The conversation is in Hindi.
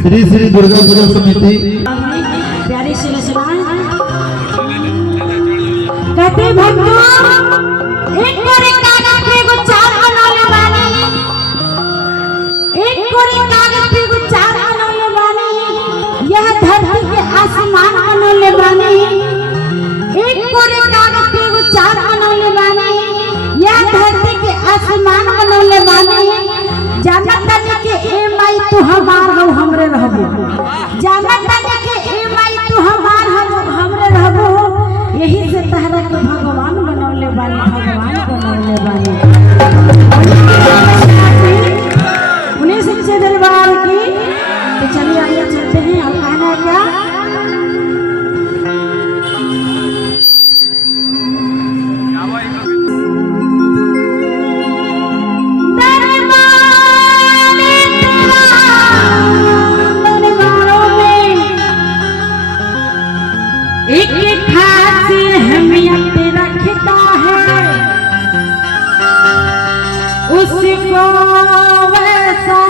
श्री श्री दुर्गा पूजा समिति प्यारी सी रचना कहते भक्तों एक कोरे कागज पे एगो चार बनौले बानी, एक कोरे कागज पे एगो चार बनौले बानी, यह धरती के आसमान बनौले बानी। एक कोरे कागज पे एगो चार बनौले बानी, यह धरती के आसमान बनौले बानी। जानत तने के ए माई तू हमार हो हमरे रहबो, जानत तने के ए माई तू हमार हो हमरे रहबो। यही से तहरा के भगवान बनौले बानी, भगवान बनौले बानी। उन्हीं से दरबार की तो चलिए आइए चलते हैं। अब कहना क्या एक एक खास अहमियत रखता है, उसको वैसा